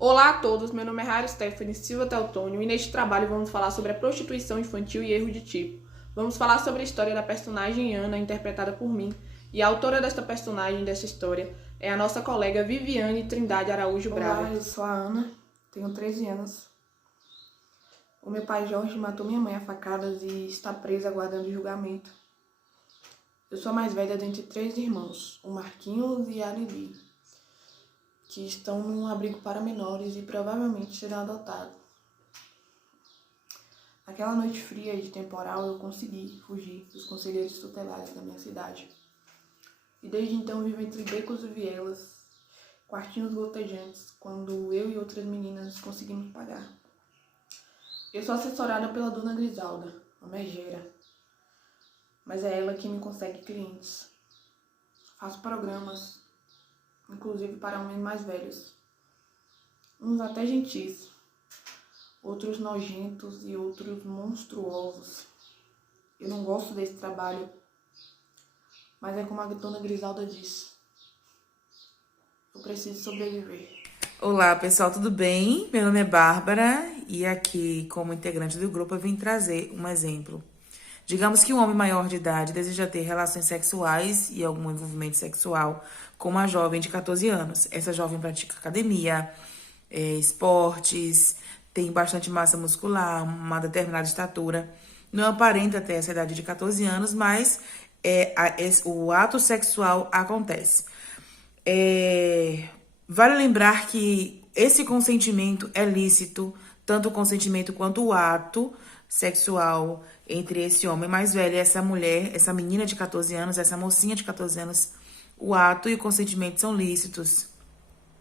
Olá a todos, meu nome é Rara Stephanie Silva Teutônio e neste trabalho vamos falar sobre a prostituição infantil e erro de tipo. Vamos falar sobre a história da personagem Ana, interpretada por mim, e a autora desta personagem, desta história, é a nossa colega Viviane Trindade Araújo Braga. Olá, eu sou a Ana, tenho 13 anos. O meu pai Jorge matou minha mãe a facadas e está preso aguardando julgamento. Eu sou a mais velha dentre 3 irmãos, o Marquinhos e a Lili, que estão num abrigo para menores e provavelmente serão adotados. Naquela noite fria e temporal, eu consegui fugir dos conselheiros tutelares da minha cidade. E desde então vivo entre becos e vielas, quartinhos gotejantes, quando eu e outras meninas conseguimos pagar. Eu sou assessorada pela dona Grisalda, a megera, mas é ela que me consegue clientes. Faço programas, inclusive para homens mais velhos, uns até gentis, outros nojentos e outros monstruosos. Eu não gosto desse trabalho, mas é como a dona Grisalda disse, eu preciso sobreviver. Olá pessoal, tudo bem? Meu nome é Bárbara e aqui, como integrante do grupo, eu vim trazer um exemplo. Digamos que um homem maior de idade deseja ter relações sexuais e algum envolvimento sexual com uma jovem de 14 anos. Essa jovem pratica academia, esportes, tem bastante massa muscular, uma determinada estatura. Não aparenta ter essa idade de 14 anos, mas o ato sexual acontece. Vale lembrar que esse consentimento é lícito, tanto o consentimento quanto o ato sexual entre esse homem mais velho e essa mulher, essa menina de 14 anos, essa mocinha de 14 anos. O ato e o consentimento são lícitos,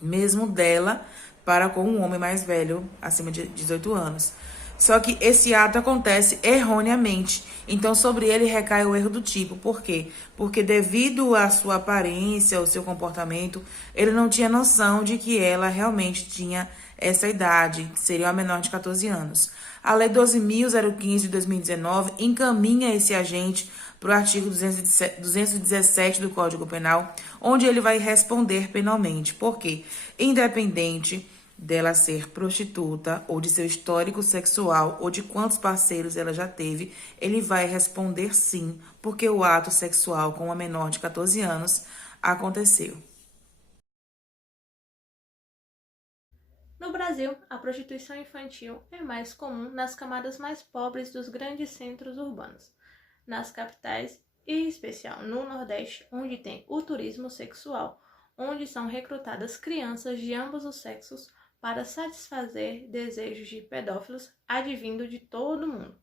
mesmo dela para com um homem mais velho, acima de 18 anos. Só que esse ato acontece erroneamente. Então, sobre ele recai o erro do tipo. Por quê? Porque devido à sua aparência, ao seu comportamento, ele não tinha noção de que ela realmente tinha essa idade, que seria a menor de 14 anos. A Lei 12.015 de 2019 encaminha esse agente para o artigo 217 do Código Penal, onde ele vai responder penalmente. Por quê? Independente dela ser prostituta ou de seu histórico sexual ou de quantos parceiros ela já teve, ele vai responder sim, porque o ato sexual com uma menor de 14 anos aconteceu. No Brasil, a prostituição infantil é mais comum nas camadas mais pobres dos grandes centros urbanos, nas capitais e, em especial, no Nordeste, onde tem o turismo sexual, onde são recrutadas crianças de ambos os sexos para satisfazer desejos de pedófilos advindo de todo o mundo,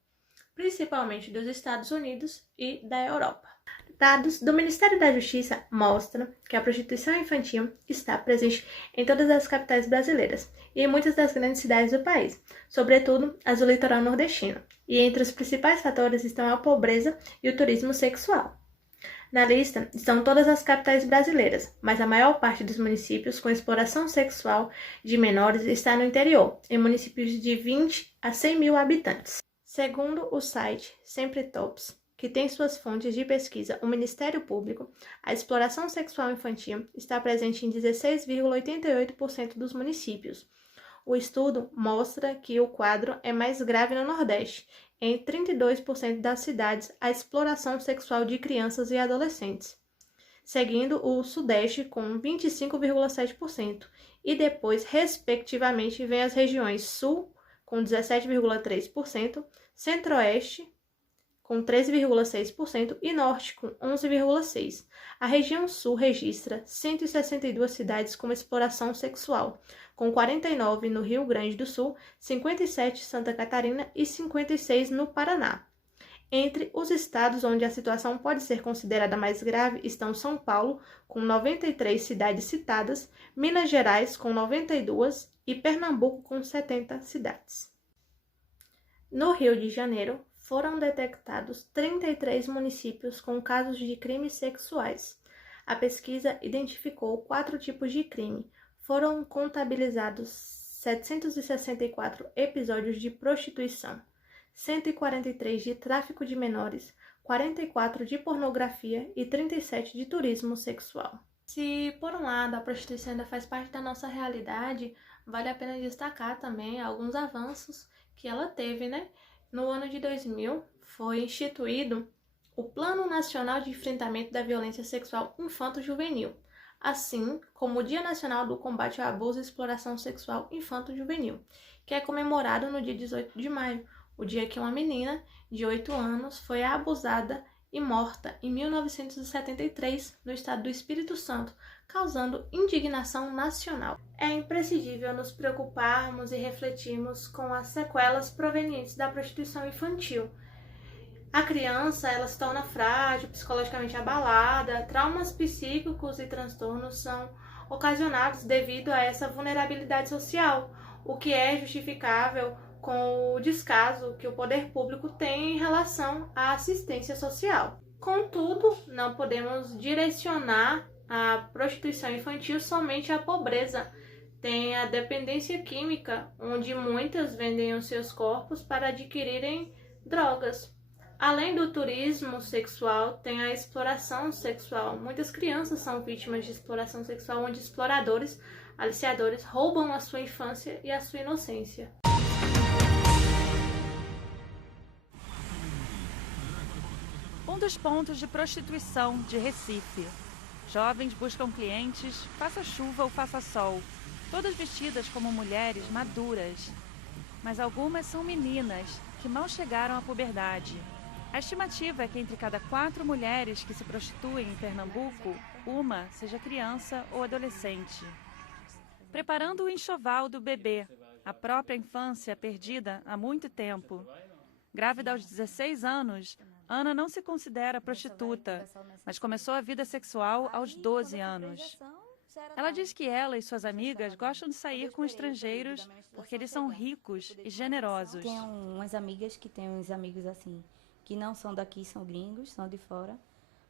principalmente dos Estados Unidos e da Europa. Dados do Ministério da Justiça mostram que a prostituição infantil está presente em todas as capitais brasileiras e em muitas das grandes cidades do país, sobretudo as do litoral nordestino, e entre os principais fatores estão a pobreza e o turismo sexual. Na lista estão todas as capitais brasileiras, mas a maior parte dos municípios com exploração sexual de menores está no interior, em municípios de 20 a 100 mil habitantes. Segundo o site Sempre Tops, que tem suas fontes de pesquisa, o Ministério Público, a exploração sexual infantil está presente em 16,88% dos municípios. O estudo mostra que o quadro é mais grave no Nordeste. Em 32% das cidades, a exploração sexual de crianças e adolescentes, seguindo o Sudeste com 25,7%, e depois, respectivamente, vem as regiões Sul, com 17,3%, Centro-Oeste, com 13,6% e Norte, com 11,6%. A região Sul registra 162 cidades com exploração sexual, com 49 no Rio Grande do Sul, 57 em Santa Catarina e 56 no Paraná. Entre os estados onde a situação pode ser considerada mais grave estão São Paulo, com 93 cidades citadas, Minas Gerais, com 92 e Pernambuco, com 70 cidades. No Rio de Janeiro, foram detectados 33 municípios com casos de crimes sexuais. A pesquisa identificou 4 tipos de crime. Foram contabilizados 764 episódios de prostituição, 143 de tráfico de menores, 44 de pornografia e 37 de turismo sexual. Se, por um lado, a prostituição ainda faz parte da nossa realidade, vale a pena destacar também alguns avanços que ela teve, né? No ano de 2000, foi instituído o Plano Nacional de Enfrentamento da Violência Sexual Infanto-Juvenil, assim como o Dia Nacional do Combate ao Abuso e Exploração Sexual Infanto-Juvenil, que é comemorado no dia 18 de maio, o dia que uma menina de 8 anos foi abusada e morta em 1973 no estado do Espírito Santo, causando indignação nacional. É imprescindível nos preocuparmos e refletirmos com as sequelas provenientes da prostituição infantil. A criança, ela se torna frágil, psicologicamente abalada, traumas psíquicos e transtornos são ocasionados devido a essa vulnerabilidade social, o que é justificável com o descaso que o poder público tem em relação à assistência social. Contudo, não podemos direcionar a prostituição infantil somente à pobreza. Tem a dependência química, onde muitas vendem os seus corpos para adquirirem drogas. Além do turismo sexual, tem a exploração sexual. Muitas crianças são vítimas de exploração sexual, onde exploradores, aliciadores, roubam a sua infância e a sua inocência. Um dos pontos de prostituição de Recife. Jovens buscam clientes, faça chuva ou faça sol, todas vestidas como mulheres maduras. Mas algumas são meninas que mal chegaram à puberdade. A estimativa é que entre cada 4 mulheres que se prostituem em Pernambuco, uma seja criança ou adolescente. Preparando o enxoval do bebê, a própria infância perdida há muito tempo. Grávida aos 16 anos, Ana não se considera prostituta, mas começou a vida sexual aos 12 anos. Ela diz que ela e suas amigas gostam de sair com estrangeiros porque eles são ricos e generosos. Tem umas amigas que têm uns amigos assim, que não são daqui, são gringos, são de fora,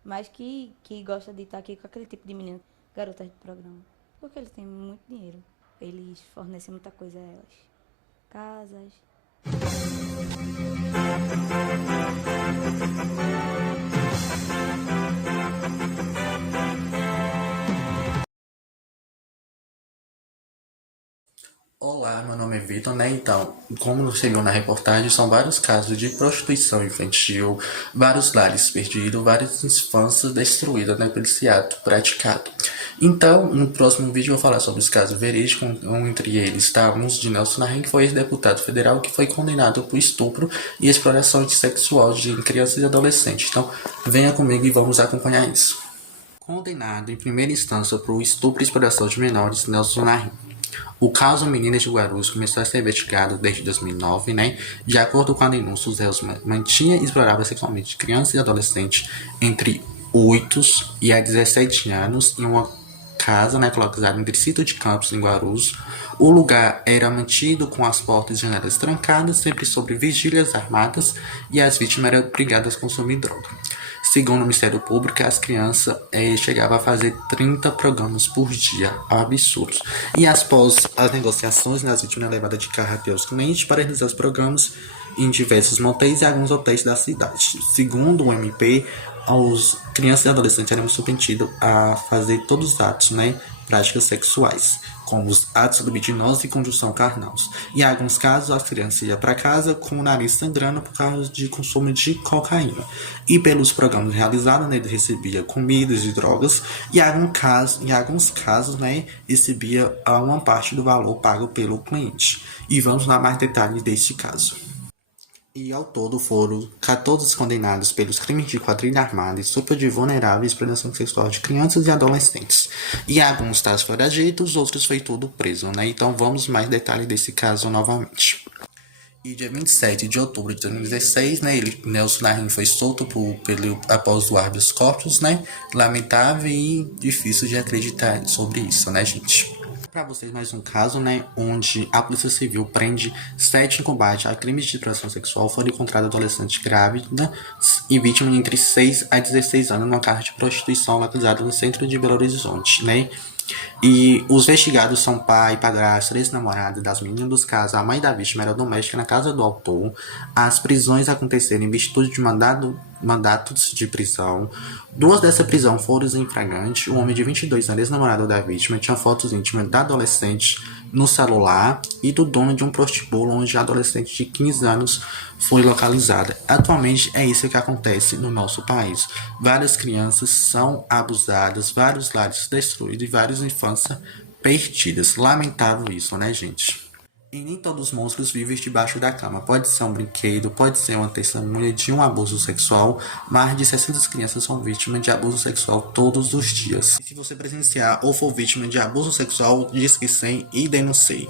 mas que gostam de estar aqui com aquele tipo de menino, garotas de programa. Porque eles têm muito dinheiro. Eles fornecem muita coisa a elas. Casas. Olá, meu nome é Vitor, né? Então, como você viu na reportagem, são vários casos de prostituição infantil, vários lares perdidos, várias infâncias destruídas, né, por esse ato praticado. Então, no próximo vídeo eu vou falar sobre os casos verídicos, entre eles está um de Nelson Narim, que foi ex-deputado federal, que foi condenado por estupro e exploração sexual de crianças e adolescentes. Então, venha comigo e vamos acompanhar isso. Condenado em primeira instância por estupro e exploração de menores, Nelson Narim. O caso Meninas de Guarulhos começou a ser investigado desde 2009, né? De acordo com a denúncia, os réus mantinha e explorava sexualmente crianças e adolescentes entre 8 e 17 anos em uma casa, né, localizada no distrito de Campos, em Guarulhos. O lugar era mantido com as portas e janelas trancadas, sempre sob vigílias armadas, e as vítimas eram obrigadas a consumir droga. Segundo o Ministério Público, as crianças chegavam a fazer 30 programas por dia, absurdos. E após as negociações, as vítimas eram levadas de carro até os clientes para realizar os programas em diversos motéis e alguns hotéis da cidade. Segundo o MP, as crianças e adolescentes eram submetidos a fazer todos os atos, né, práticas sexuais, como os atos libidinosos e conjunção carnal. E em alguns casos, as crianças iam para casa com o nariz sangrando por causa de consumo de cocaína. E pelos programas realizados, né, ele recebia comidas e drogas, e em alguns casos, né, recebia uma parte do valor pago pelo cliente. E vamos lá mais detalhes deste caso. E ao todo foram 14 condenados pelos crimes de quadrilha armada, estupro de vulneráveis e exploração sexual de crianças e adolescentes. E alguns estavam foragidos, outros foi tudo preso, né? Então vamos mais detalhes desse caso novamente. E dia 27 de outubro de 2016, né, Nelson Narim foi solto após o habeas corpus, né? Lamentável e difícil de acreditar sobre isso, né, gente? Para vocês mais um caso, né, onde a Polícia Civil prende 7 em combate a crimes de exploração sexual. Foram encontradas adolescentes grávidas e vítimas entre 6 a 16 anos numa casa de prostituição localizada no centro de Belo Horizonte, né? E os investigados são pai, padrasto, ex-namorada das meninas dos casos. A mãe da vítima era doméstica na casa do autor. As prisões aconteceram em virtude de mandado mandatos de prisão. 2 dessa prisão foram em flagrante. O homem de 22 anos, ex-namorado da vítima, tinha fotos íntimas da adolescente no celular e do dono de um prostíbulo onde a adolescente de 15 anos foi localizada. Atualmente é isso que acontece no nosso país. Várias crianças são abusadas, vários lares destruídos e várias infâncias perdidas. Lamentável isso, né, gente? E nem todos os monstros vivem debaixo da cama. Pode ser um brinquedo, pode ser uma testemunha de um abuso sexual. Mais de 600 crianças são vítimas de abuso sexual todos os dias. E se você presenciar ou for vítima de abuso sexual, diz que sim e denuncie.